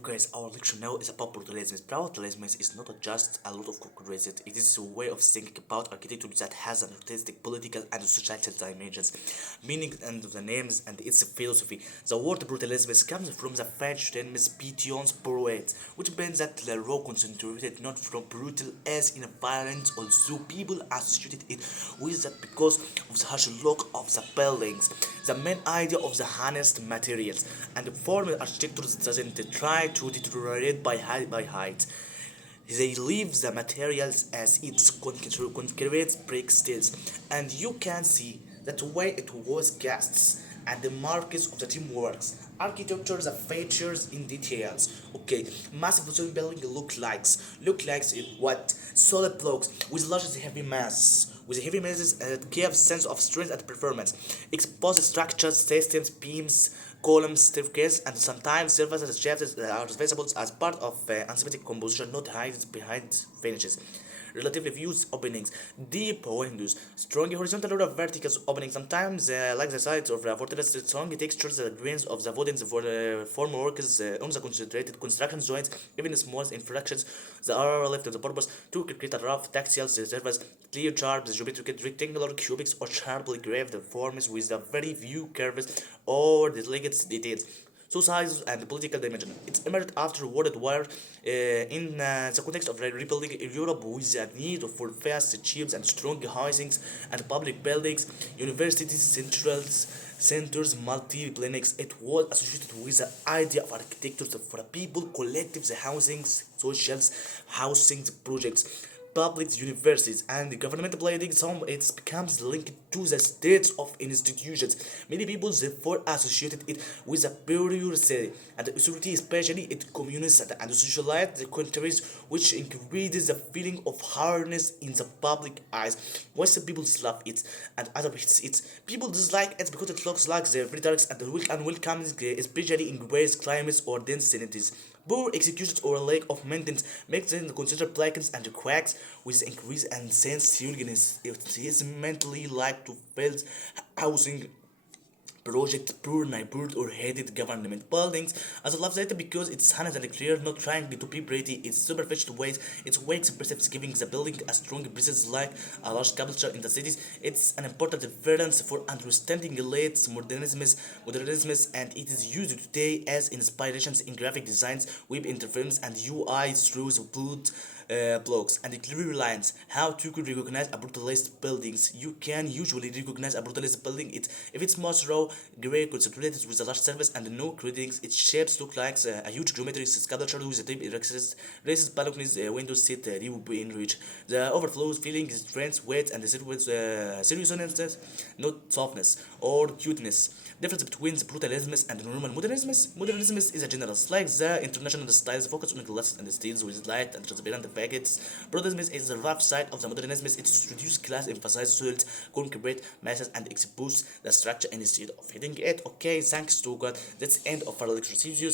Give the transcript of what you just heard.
guys, our lecture now is about brutalism. Brutalism is not just a lot of concrete, it is a way of thinking about architecture that has an artistic, political, and societal dimensions, meaning and the names and its philosophy. The word brutalism comes from the French term pétions poet, which means that the raw concentrated not from brutal as in violence, also people associated it with that because of the harsh look of the buildings, the main idea of the honest materials, and the formal architecture doesn't try to deteriorate by height. They leave the materials as its concrete brick stills, and you can see that way it was casts and the markers of the teamworks. Architecture the features in details. Okay, massive stone building look likes what solid blocks with large heavy masses. With heavy masses give sense of strength and performance. Exposed structures, systems, beams, columns, staircase, and sometimes surfaces shafts are visible as part of unsymmetric composition, not hidden behind finishes. Relatively views openings, deep windows, strong horizontal or vertical openings, sometimes like the sides of the fortress, strong textures, the grains of the wooden for formworks on the concentrated construction joints, even small infractions that are left to the purpose to create a rough tactile surface, clear sharp, geometric, rectangular, cubic, or sharply graved forms with a very few curves or delicate details. So size and political dimension. It's emerged after World War in the context of rebuilding Europe with a need for fast, cheap, and strong housings and public buildings, universities, centers, multi-clinics. It was associated with the idea of architecture for people, collectives, housings, socials, housing projects, public universities and the government buildings. Some it becomes linked to the states of institutions. Many people therefore associated it with a bureaucracy and the authority, especially it communists and socialized countries, which increases the feeling of hardness in the public eyes. Why some people love it and other hates it. People dislike it because it looks like the rhetoric and unwelcome, especially in ways climates or densities. Poor executions or lack of maintenance makes them consider blackens and cracks with increase and sense uniqueness. It is mentally like to build housing project poor neighborhood or headed government buildings. As I love that because it's honest and clear, not trying to be pretty. It's superficial ways. Its way expressive, giving the building a strong presence like a large culture in the cities. It's an important reference for understanding late modernisms, and it is used today as inspirations in graphic designs, web interfaces, and UI through the boot blocks and clear lines. How to recognize a brutalist buildings? You can usually recognize a brutalist building it if it's most raw, gray, concentrated with a large surface and no cratings. Its shapes look like a huge geometric sculpture with a deep recesses, raised balconies, windows sit deep in reach. The overflows feeling is strength, weight, and the seriousness, not softness or cuteness. Difference between the brutalism and normal modernism. Modernism is a general like the international styles focus on glass and steels with light and transparent facets. Brutalism is the rough side of the modernism. It introduces class, emphasizes solid, concrete masses, and expose the structure instead of hitting it. Okay, thanks to God. That's the end of our lecture. See you